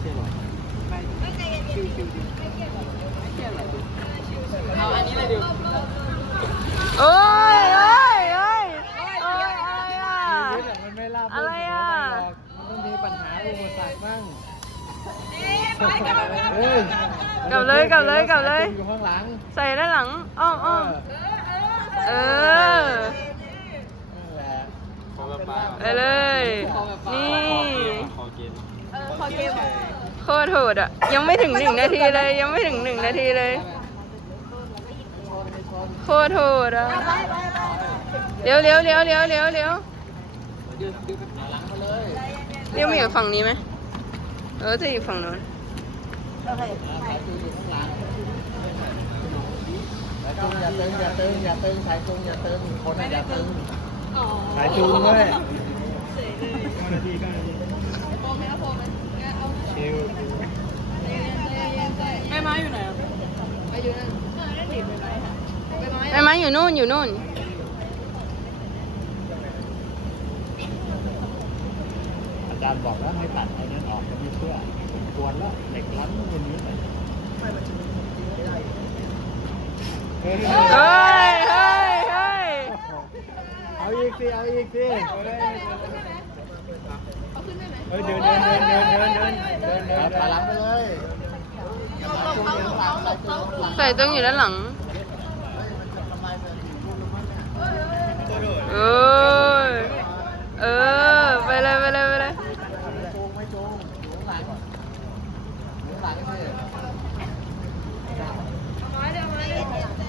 เอาอันนี้เลยดิวโอ้ยโอ้ยโอ้ยโอ้ยอะไรอะมันไม่ราบอะไรอะมันต้องมีปัญหาอุปสรรคบ้างไปกันเฮ้กลับเลยกลับเลยกลับเลย อยู่ข้างหลัง ใส่ด้านหลัง อ้อมอ้อม เออ นั่นแหละ ไปเลย นี่ ขอเกม โคตรโหดอะ ยังไม่ถึงหนึ่งนาทีเลย ยังไม่ถึงหนึ่งนาทีเลยโคตรโหดอะเลี้ยวเลี้ยวเลี้ยวเลี้ยวเลี้ยวเลี้ยวเลี้ยวมีอยู่ฝั่งนี้ไหมเออจะอยู่ฝั่งนู้นสายจูงอยู่ข้างหลังสายจูงอย่าตึงอย่าตึงอย่าตึงสายจูงอย่าตึงคนน่ะอย่าตึงสายจูงด้วยชิว แม่ไม้อยู่ไหนอะไอ้ไม้อยู่นู่นอยู่นู่นอาจารย์บอกแล้วให้ตัดไอ้นั่นออกจะไม่เชื่อควรแล้วเหล็กล้ำวันนี้เลยเฮ้ยเฮ้ยเฮ้ยเอาอีกสิเอาอีกสิเฮ้ยเดินเดินเดินเดิ ใส่ต้งอยู่ด้านหลัง เออเออ ไปเลยไปเลยไปเลย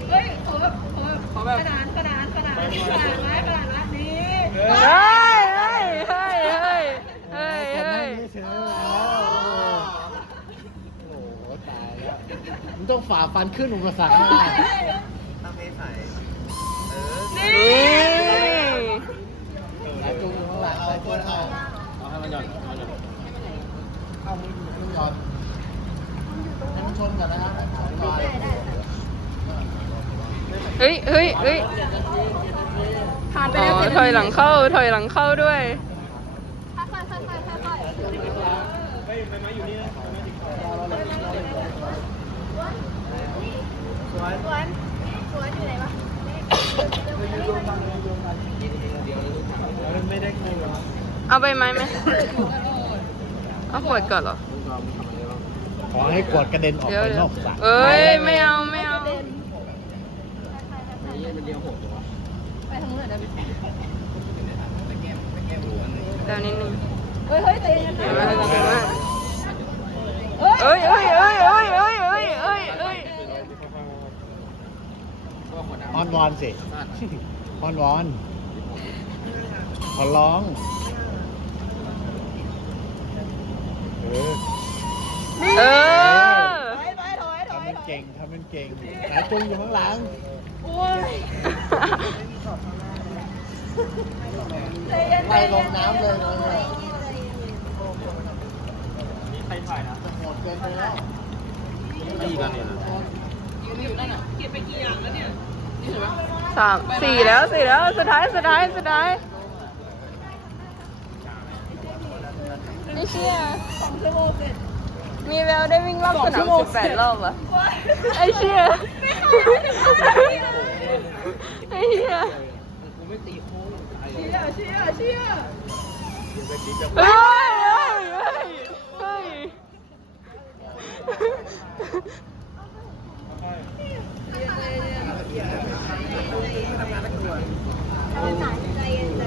เฮ้ยขอแบขอกระดานกระดานกระดานกระดานไม้กระดานนี้ายแล้วมันต้องฝ่าฟันขึ้นอุปสรรคให้ได้นี่สายจูงอยู่ข้างหลังสายจูงข้างหลังเอาให้มันหย่อนเอาหย่อนเอามือมือหย่อนให้มันชนกันนะครับก่อนเฮ้ยเฮ้ยเฮ้ยผ่านไปอ๋แล้วอถอยหลังเข้าถอยหลังเข้าด้วย เอยู่ไหนวไม่หเอาใมไหมเอาขวดก่อนเหรอ ขอให้กวดกระเด็นออกไปนอกสระเอ้ย ไม่เอา ไม่เอา ไปทานี่หเดี๋ยวนิดนึงเฮ้ยเฮ้ยต่ยังไงเฮ้ยเฮ้ยเฮ้ย อ้อนวอนสิอ้อนวอนขอร้อง เออเออทำเป็นเก่งทำเป็นเก่งสายจูงอยู่ข้างหลังไล่ลงน้ำเลยเลย ใครถ่ายนะหมดเกินไปแล้วตีกันเนี่ย สามสี่แล้วสี่แล้วสุดท้ายสุดท้ายสุดท้ายไม่เชื่อมีแววได้วิ่งรอบสนามสิบแปดรอบเหรอไอ้เชี่ยไอ้เชี่ยกูไม่ตีโค้งเฮ้ยเฮ้ยเฮ้ยเฮ้ย ทำงานทั้งตัวใจใจ